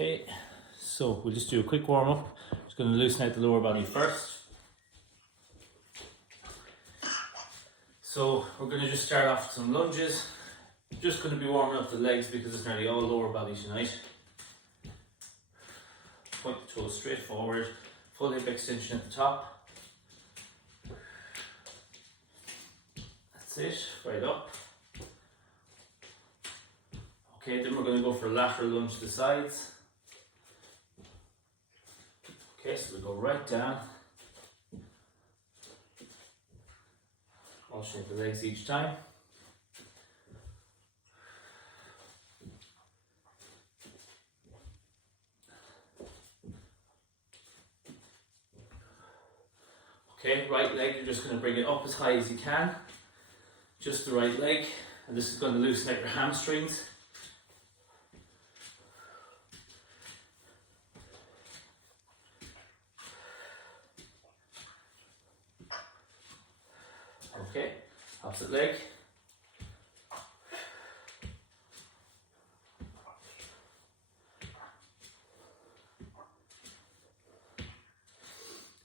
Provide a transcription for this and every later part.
Okay, so we'll just do a quick warm up. Just going to loosen out the lower body first. So we're going to just start off with some lunges. Just going to be warming up the legs because it's nearly all lower body tonight. Point the toes straight forward, full hip extension at the top. That's it, right up. Okay, then we're going to go for a lateral lunge to the sides. Okay, so we go right down. Alternate the legs each time. Okay, right leg, you're just going to bring it up as high as you can. Just the right leg. And this is going to loosen out your hamstrings. Okay, opposite leg.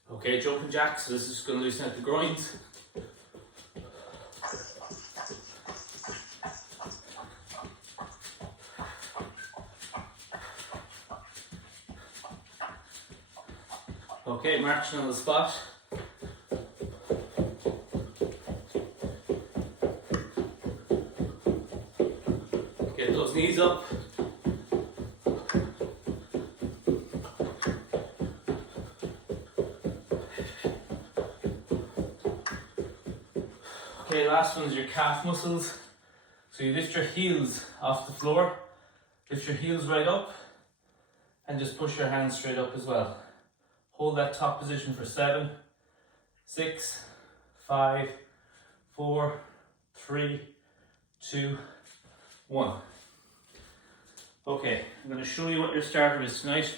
Okay, jumping jacks, so this is just going to loosen out the groins. Okay, marching on the spot. Get those knees up. Okay, last one is your calf muscles. So you lift your heels off the floor, lift your heels right up, and just push your hands straight up as well. Hold that top position for 7, 6, 5, 4, 3, 2, 1. Okay, I'm going to show you what your starter is tonight.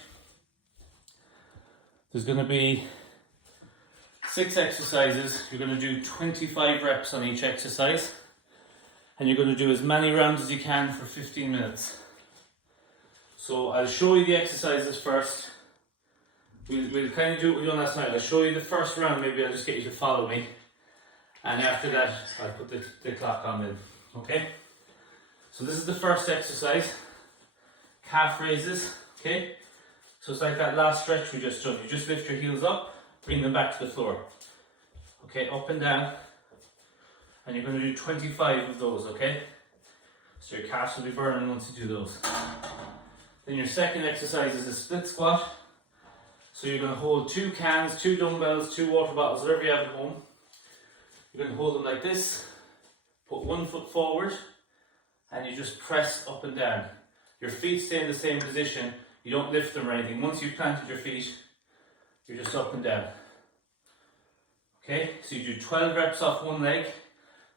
There's going to be 6 exercises. You're going to do 25 reps on each exercise, and you're going to do as many rounds as you can for 15 minutes. So I'll show you the exercises first. We'll kind of do what we done last night. I'll show you the first round, maybe I'll just get you to follow me, and after that I'll put the clock on then. Okay? So this is the first exercise, calf raises. Okay? So it's like that last stretch we just done. You just lift your heels up, bring them back to the floor. Okay, up and down. And you're going to do 25 of those, okay? So your calves will be burning once you do those. Then your second exercise is a split squat. So you're going to hold 2 cans, 2 dumbbells, 2 water bottles, whatever you have at home. You're going to hold them like this, put 1 foot forward, and you just press up and down. Your feet stay in the same position, you don't lift them or anything. Once you've planted your feet, you're just up and down. Okay, so you do 12 reps off one leg,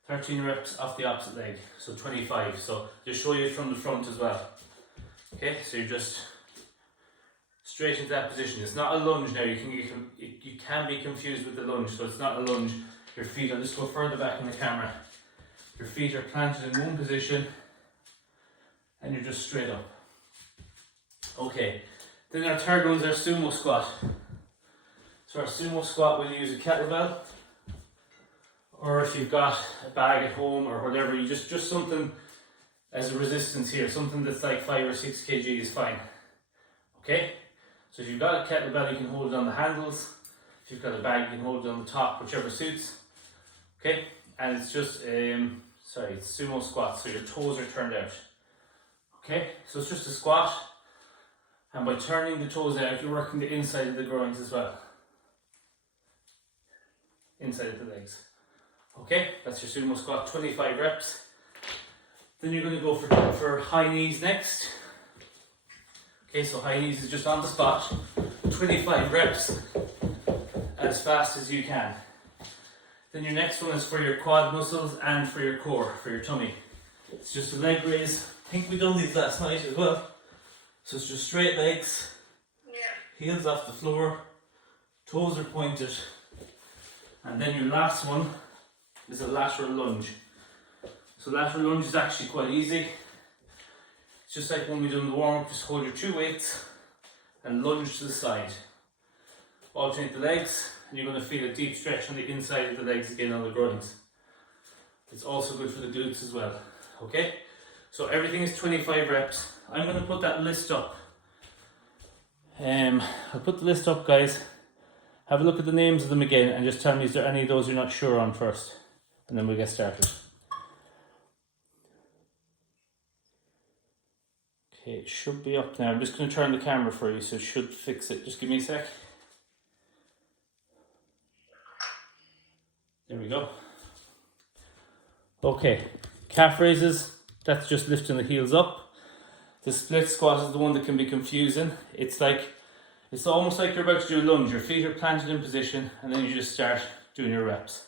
13 reps off the opposite leg, so 25. So just show you from the front as well. Okay, so you're just straight into that position. It's not a lunge now. You can be confused with the lunge, so it's not a lunge. Your feet, I'll just go further back in the camera. Your feet are planted in one position and you're just straight up. Okay, then our third one is our sumo squat. So our sumo squat, we'll use a kettlebell, or if you've got a bag at home or whatever, you just something as a resistance here, something that's like 5 or 6 kg is fine. Okay? So if you've got a kettlebell, you can hold it on the handles. If you've got a bag, you can hold it on the top, whichever suits. Okay? And it's just, it's sumo squat, so your toes are turned out. Okay? So it's just a squat, and by turning the toes out, you're working the inside of the groins as well. Inside of the legs. Okay? That's your sumo squat, 25 reps. Then you're going to go for high knees next. Okay, so high knees is just on the spot, 25 reps, as fast as you can. Then your next one is for your quad muscles and for your core, for your tummy. It's just a leg raise. I think we done these last night as well. So it's just straight legs, heels off the floor, toes are pointed. And then your last one is a lateral lunge. So lateral lunge is actually quite easy. It's just like when we do the warm up, just hold your 2 weights and lunge to the side. Alternate the legs, and you're going to feel a deep stretch on the inside of the legs again on the groins. It's also good for the glutes as well. Okay? So everything is 25 reps. I'm going to put that list up. I'll put the list up, guys. Have a look at the names of them again and just tell me, is there any of those you're not sure on first? And then we'll get started. Okay, it should be up now. I'm just going to turn the camera for you, so it should fix it. Just give me a sec. There we go. Okay, calf raises, that's just lifting the heels up. The split squat is the one that can be confusing. It's almost like you're about to do a lunge. Your feet are planted in position and then you just start doing your reps.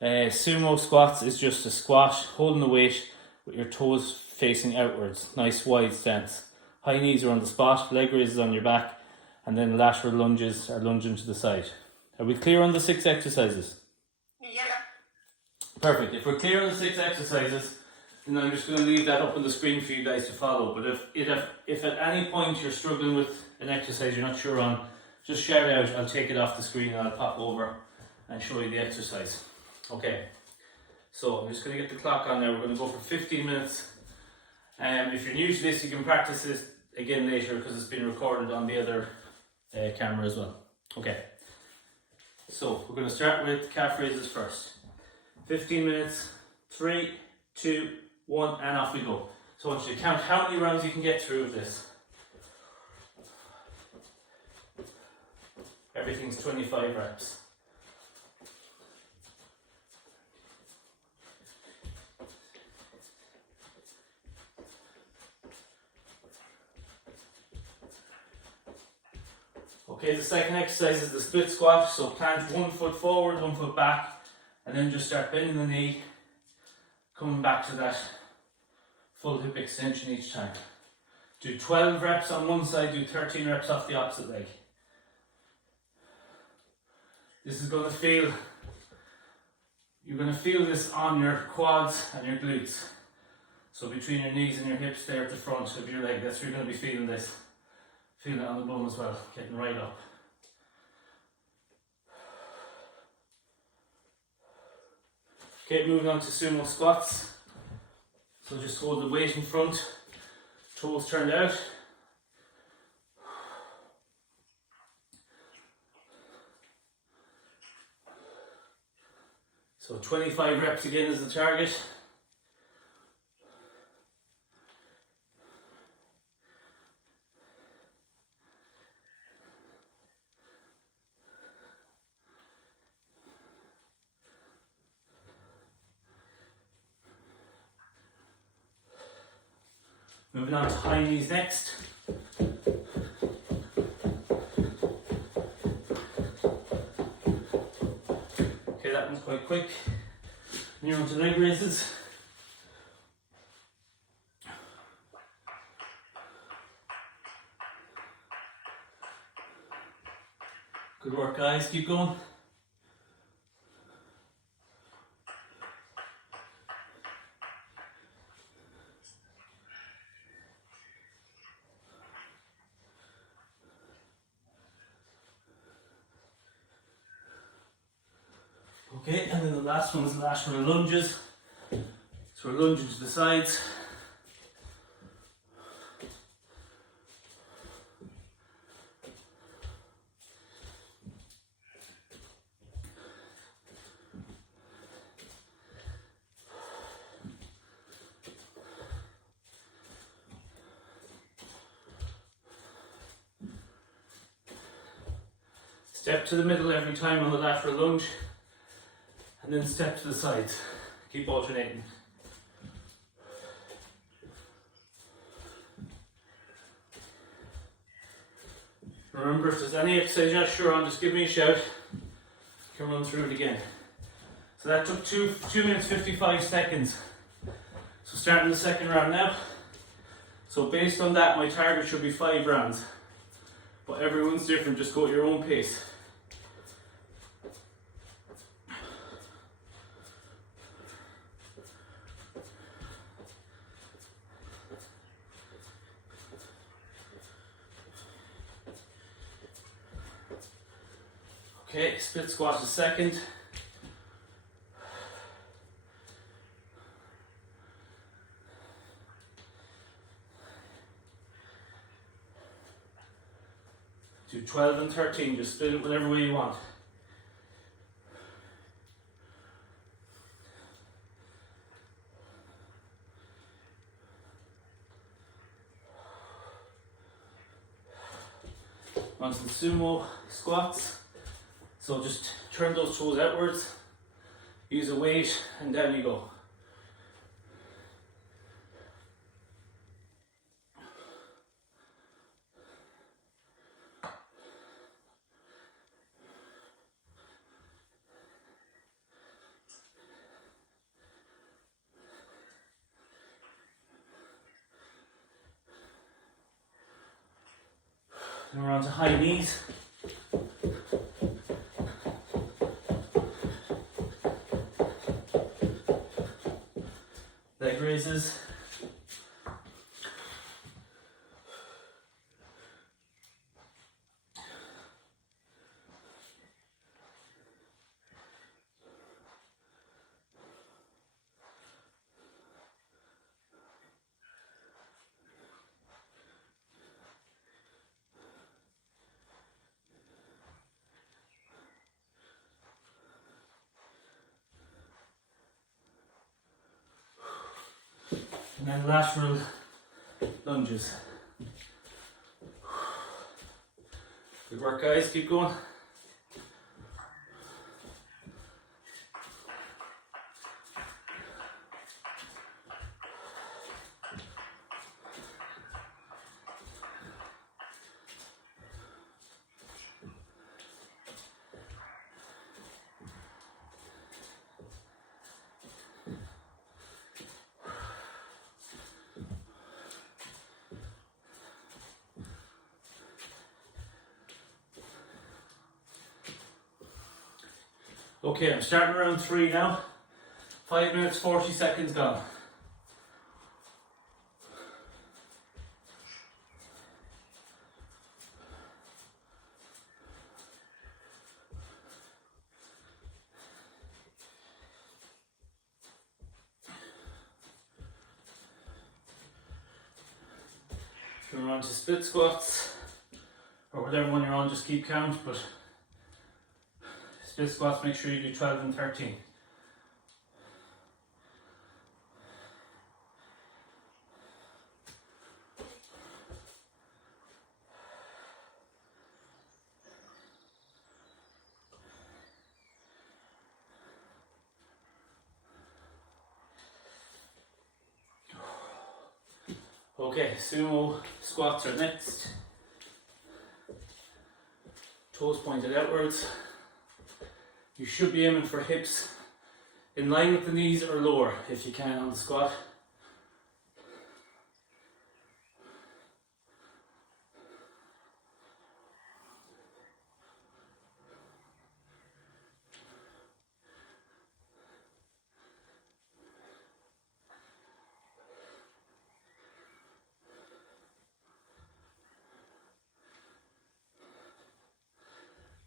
Sumo squats is just a squat, holding the weight with your toes facing outwards. Nice wide stance. High knees are on the spot, leg raises on your back, and then lateral lunges are lunging to the side. Are we clear on the 6 exercises? Yeah. Perfect. If we're clear on the 6 exercises, then I'm just going to leave that up on the screen for you guys to follow. But if at any point you're struggling with an exercise you're not sure on, just shout out. I'll take it off the screen and I'll pop over and show you the exercise. Okay. So I'm just going to get the clock on now. We're going to go for 15 minutes. If you're new to this, you can practice this again later because it's been recorded on the other camera as well. Okay. So we're going to start with calf raises first. 15 minutes. 3, 2, 1, and off we go. So I want you to count how many rounds you can get through of this. Everything's 25 reps. Okay, the second exercise is the split squat. So plant 1 foot forward, 1 foot back, and then just start bending the knee, coming back to that full hip extension each time. Do 12 reps on one side, do 13 reps off the opposite leg. This is going to feel, you're going to feel this on your quads and your glutes. So between your knees and your hips there at the front of your leg, that's where you're going to be feeling this. Feel it on the bum as well, getting right up. Okay, moving on to sumo squats. So just hold the weight in front, toes turned out. So 25 reps again is the target. Moving on to high knees next. Okay, that one's quite quick. And you're on to leg raises. Good work, guys. Keep going. Okay, and then the last one is lateral lunges. So we're lunging to the sides. Step to the middle every time on the lateral lunge. And then step to the sides. Keep alternating. Remember, if there's any exercise you're not sure on, just give me a shout. You can run through it again. So that took 2 minutes 55 seconds. So starting the second round now. So based on that, my target should be 5 rounds. But everyone's different, just go at your own pace. Okay, split squat is second. Do 12 and 13, just split it whatever way you want. Onto the sumo squats. So just turn those toes outwards, use a weight, and down you go. And we're on to high knees. Leg raises. And then lateral lunges. Good work, guys. Keep going. Okay, I'm starting round 3 now. 5 minutes, 40 seconds gone. If you're on to split squats, or whatever one you're on, just keep count, but split squats, make sure you do 12 and 13. Okay, sumo squats are next. Toes pointed outwards. You should be aiming for hips in line with the knees or lower if you can on the squat.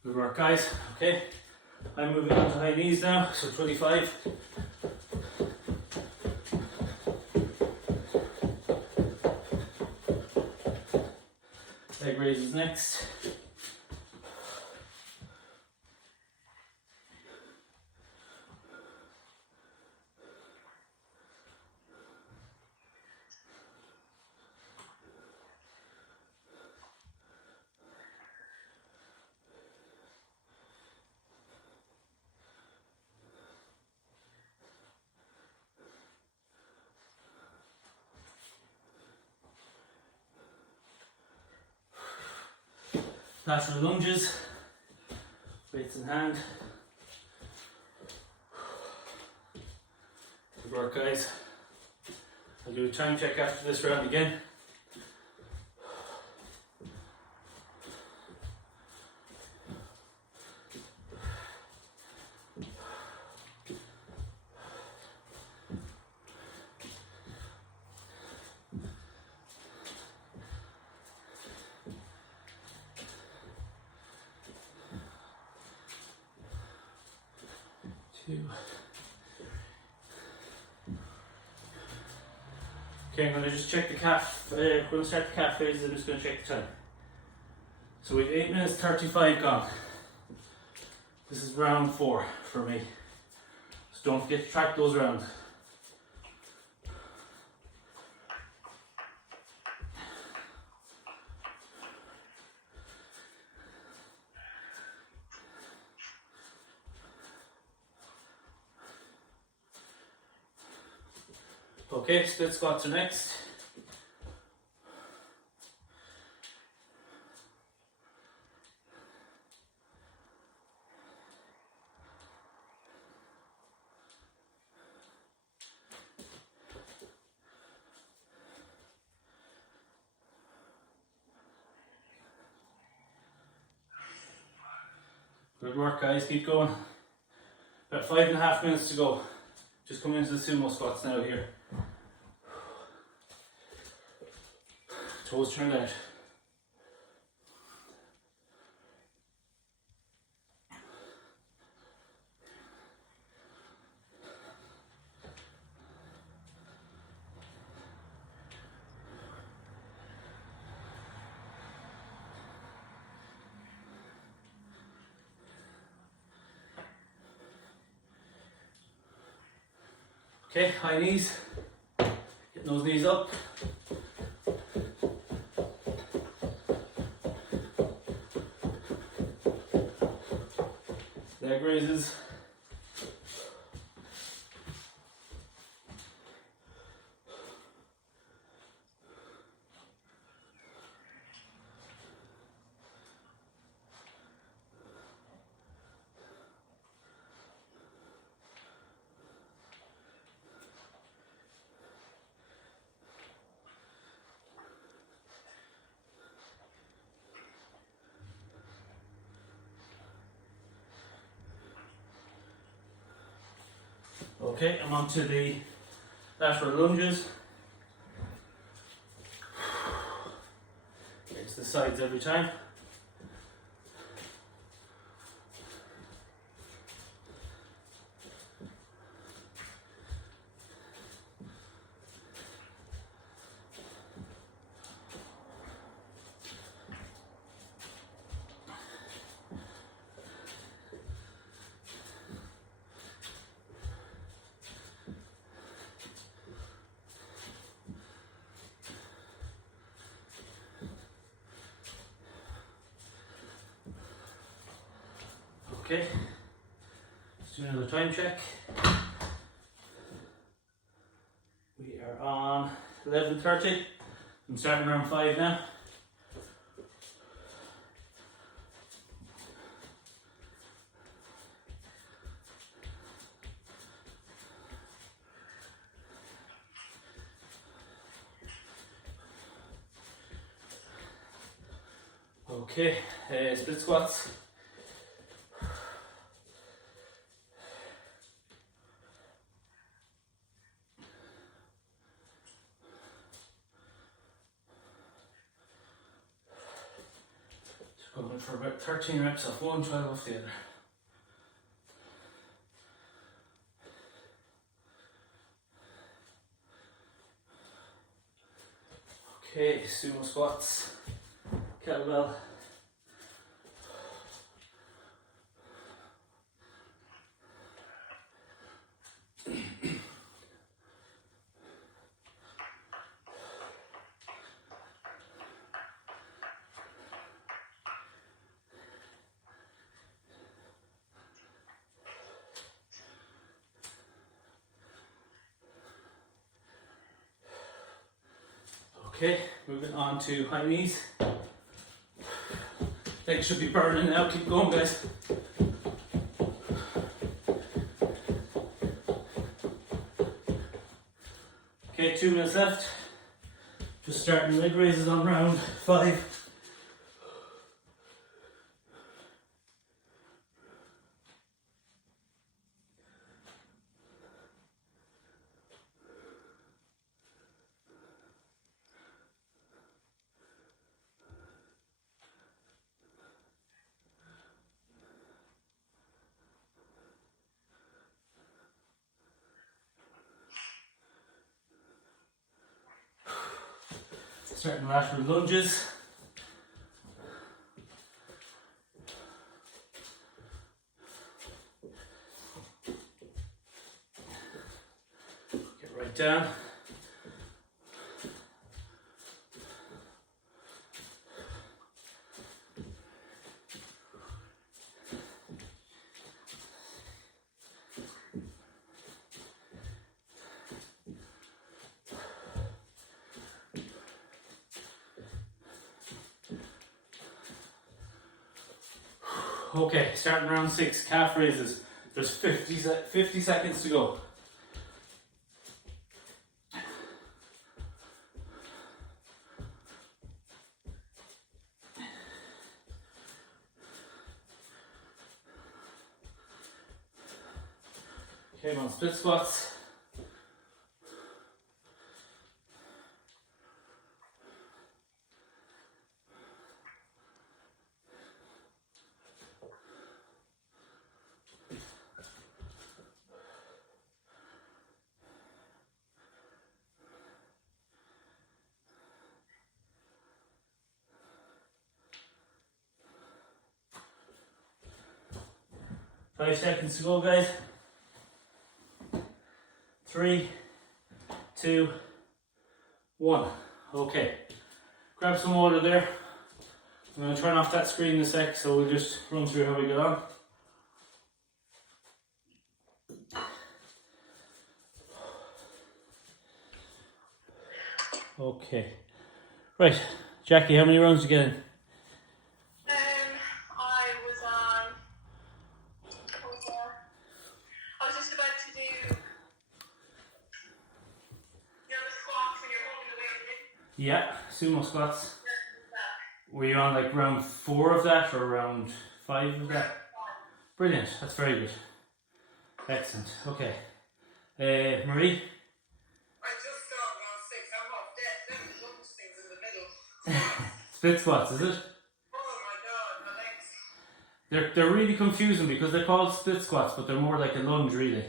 Good work, guys. Okay, I'm moving on to high knees now, so 25. Leg raises next. Lateral lunges, weights in hand. Good work, guys. I'll do a time check after this round again. 2. Okay, I'm going to just check the calf. We're going to start the calf raises. I'm just going to check the time. So we have 8 minutes 35 gone. This is round 4 for me. So don't forget to track those rounds. Okay, split squats are next. Good work, guys, keep going. About 5.5 minutes to go. Just coming into the sumo squats now here. Toes turned out. Okay, high knees. Getting those knees up. Leg raises. Okay, I'm on to the lateral lunges. It's the sides every time. Okay, let's do another time check. We are on 11:30. I'm starting around 5 now. Okay, split squats. Going for about 13 reps off one, 12 off the other. Okay, sumo squats, kettlebell. Okay, moving on to high knees. Legs should be burning now, keep going guys. Okay, 2 minutes left. Just starting leg raises on round 5. Starting lateral lunges. Get right down. Okay, starting round 6, calf raises. There's 50 seconds to go. Okay, on split squats. Five seconds to go, guys. 3, 2, 1. Okay, grab some water there. I'm going to turn off that screen in a sec, so we'll just run through how we get on. Okay, right, Jackie, how many rounds did you get in? I was just about to do, the squats when you're holding the weight in. Yeah, sumo squats. Were you on like round 4 of that or round 5 of that? Brilliant, that's very good. Excellent, okay. Marie? I just started on 6. I'm off dead. Then the lunge things in the middle. Split squats, is it? Oh my god, my legs. They're really confusing because they're called split squats, but they're more like a lunge, really.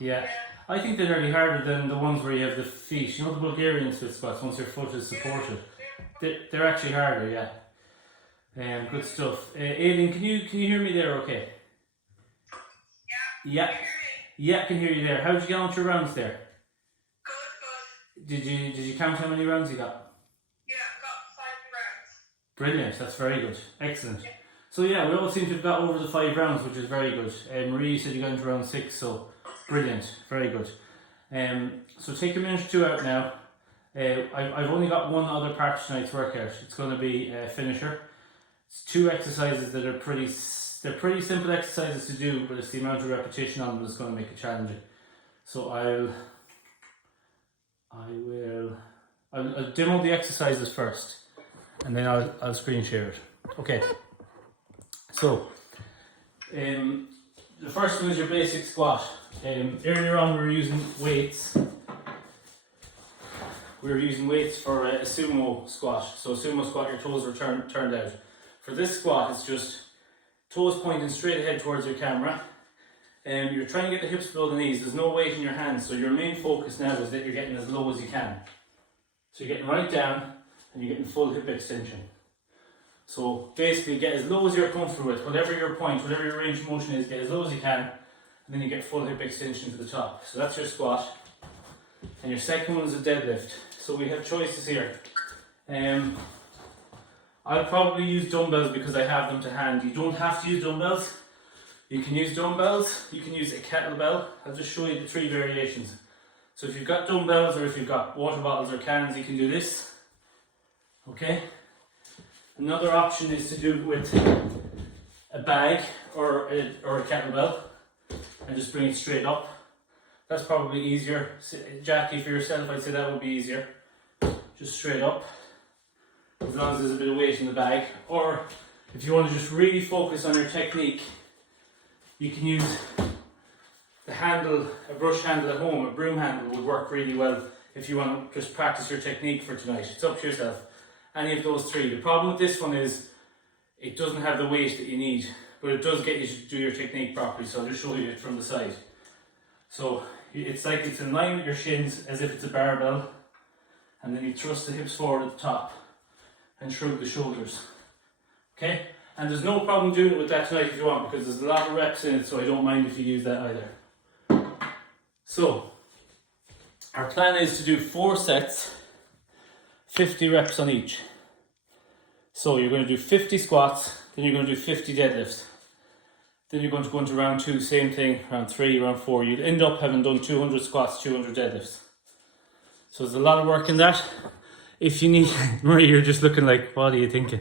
Yeah. I think they're nearly harder than the ones where you have the feet. You know the Bulgarian split squats, once your foot is supported. They're actually harder, yeah. Good stuff. Aileen, can you hear me there okay? Yeah. Yeah, I can hear you there. How did you get on with your rounds there? Good. Did you count how many rounds you got? Yeah, I've got 5 rounds. Brilliant, that's very good. Excellent. So yeah, we all seem to have got over the 5 rounds, which is very good. Marie, you said you got into round 6, so brilliant, very good. So take a minute or two out now. I've only got one other part of tonight's workout. It's going to be a finisher. It's 2 exercises that are pretty simple exercises to do, but it's the amount of repetition on them that's going to make it challenging. So I'll demo the exercises first, and then I'll screen share it. Okay. So, the first one is your basic squat. Earlier on we were using weights. We were using weights for a sumo squat. So a sumo squat, your toes were turned out. For this squat, it's just toes pointing straight ahead towards your camera. You're trying to get the hips below the knees. There's no weight in your hands, so your main focus now is that you're getting as low as you can. So you're getting right down and you're getting full hip extension. So basically get as low as you're comfortable with, whatever your point, whatever your range of motion is, get as low as you can, and then you get full hip extension to the top. So that's your squat. And your second one is a deadlift. So we have choices here. I'll probably use dumbbells because I have them to hand. You don't have to use dumbbells. You can use dumbbells, you can use a kettlebell. I'll just show you the 3 variations. So if you've got dumbbells or if you've got water bottles or cans, you can do this. Okay? Another option is to do with a bag or a kettlebell and just bring it straight up. That's probably easier. Jackie, for yourself, I'd say that would be easier. Just straight up, as long as there's a bit of weight in the bag. Or if you want to just really focus on your technique, you can use the handle, a brush handle at home, a broom handle would work really well if you want to just practice your technique for tonight. It's up to yourself. Any of those 3. The problem with this one is it doesn't have the weight that you need, but it does get you to do your technique properly, so I'll just show you it from the side. So it's like it's in line with your shins as if it's a barbell, and and then you thrust the hips forward at the top and shrug the shoulders. Okay? And there's no problem doing it with that tonight if you want, because there's a lot of reps in it, so I don't mind if you use that either. So, our plan is to do 4 sets, 50 reps on each. So you're going to do 50 squats, then you're going to do 50 deadlifts. Then you're going to go into round 2, same thing, round 3, round 4. You'll end up having done 200 squats, 200 deadlifts. So there's a lot of work in that. If you need, Marie, you're just looking like, what are you thinking?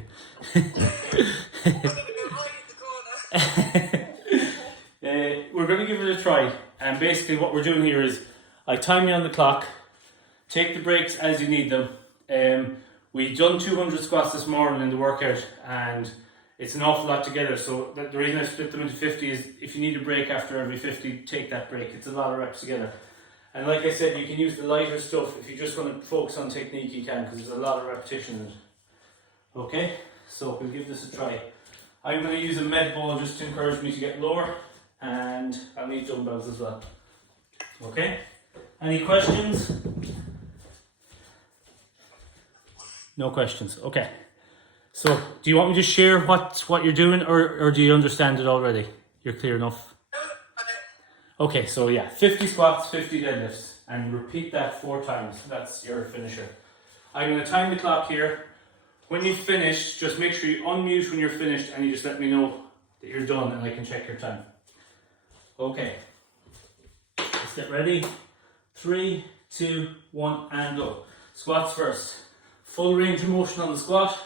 We're going to give it a try. And basically what we're doing here is, I time you on the clock, take the breaks as you need them. We done 200 squats this morning in the workout, and it's an awful lot together. So the reason I split them into 50 is if you need a break after every 50, take that break. It's a lot of reps together. And like I said, you can use the lighter stuff. If you just want to focus on technique, you can, because there's a lot of repetition in it. Okay, so we'll give this a try. I'm going to use a med ball just to encourage me to get lower, and I'll need dumbbells as well. Okay, any questions? No questions. Okay. So, do you want me to share what you're doing, or do you understand it already? You're clear enough? Okay, so yeah, 50 squats, 50 deadlifts, and repeat that 4 times. That's your finisher. I'm going to time the clock here. When you've finished, just make sure you unmute when you're finished, and you just let me know that you're done, and I can check your time. Okay. Let's get ready. 3, 2, 1, and go. Squats first. Full range of motion on the squat.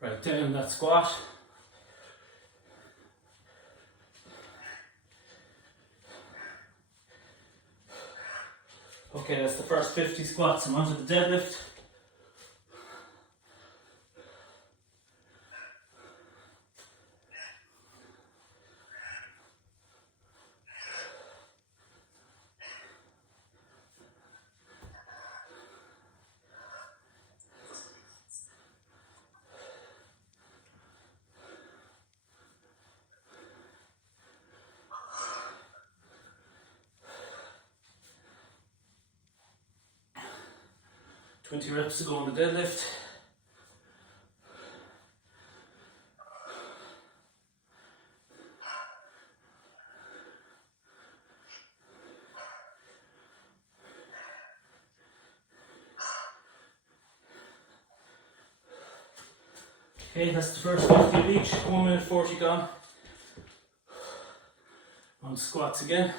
Right down that squat. Okay, that's the first 50 squats. I'm onto the deadlift. Twenty reps to go on the deadlift. Okay, that's the first 50 of each. 1 minute 40 gone. On squats again.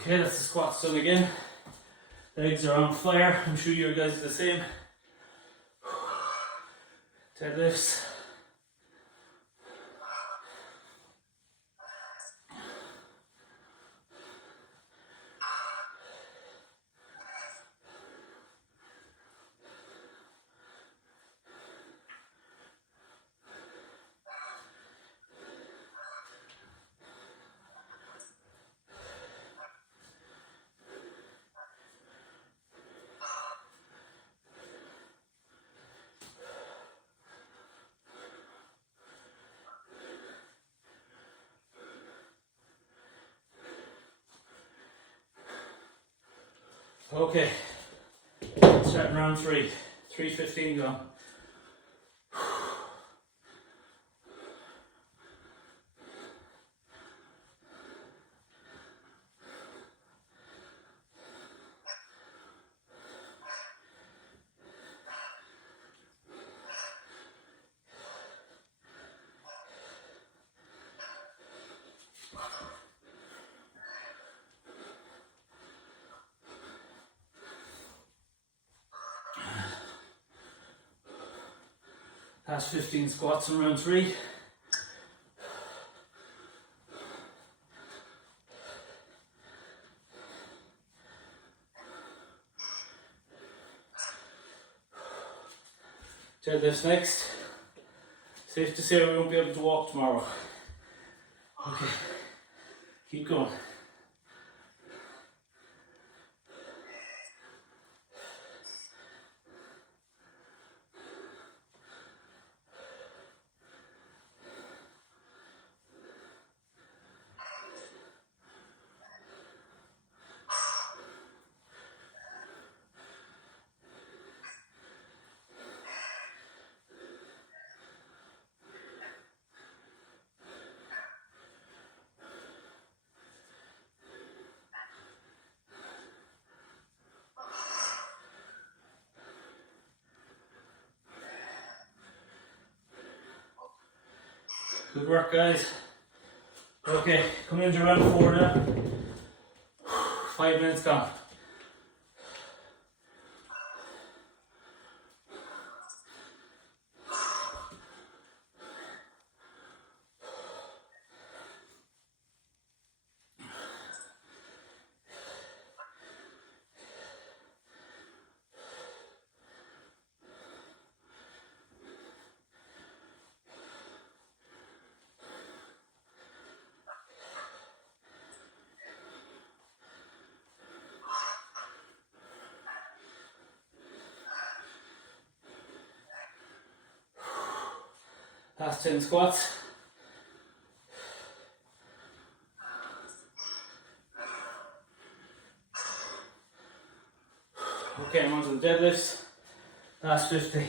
Okay, that's the squats done again. Legs are on fire. I'm sure you guys are the same. Deadlifts. Okay, starting round 3. 3:15 gone. That's 15 squats in round 3. Deadlifts next. Safe to say we won't be able to walk tomorrow. Okay, keep going. Good work, guys. Okay, coming into round 4 now. 5 minutes gone. Last 10 squats. Okay, I'm on to the deadlifts. Last 50.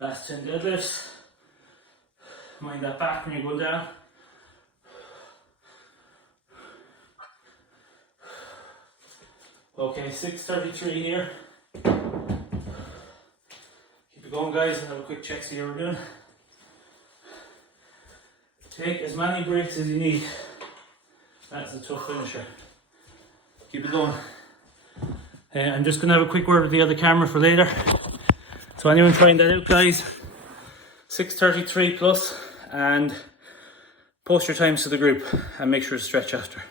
Last 10 deadlifts. Mind that back when you go down. Okay, 6:33 here. Keep it going, guys, and have a quick check, see how we're doing. Take as many breaks as you need. That's a tough finisher. Keep it going. I'm just going to have a quick word with the other camera for later. So anyone trying that out, guys, 6:33 plus, and post your times to the group and make sure to stretch after.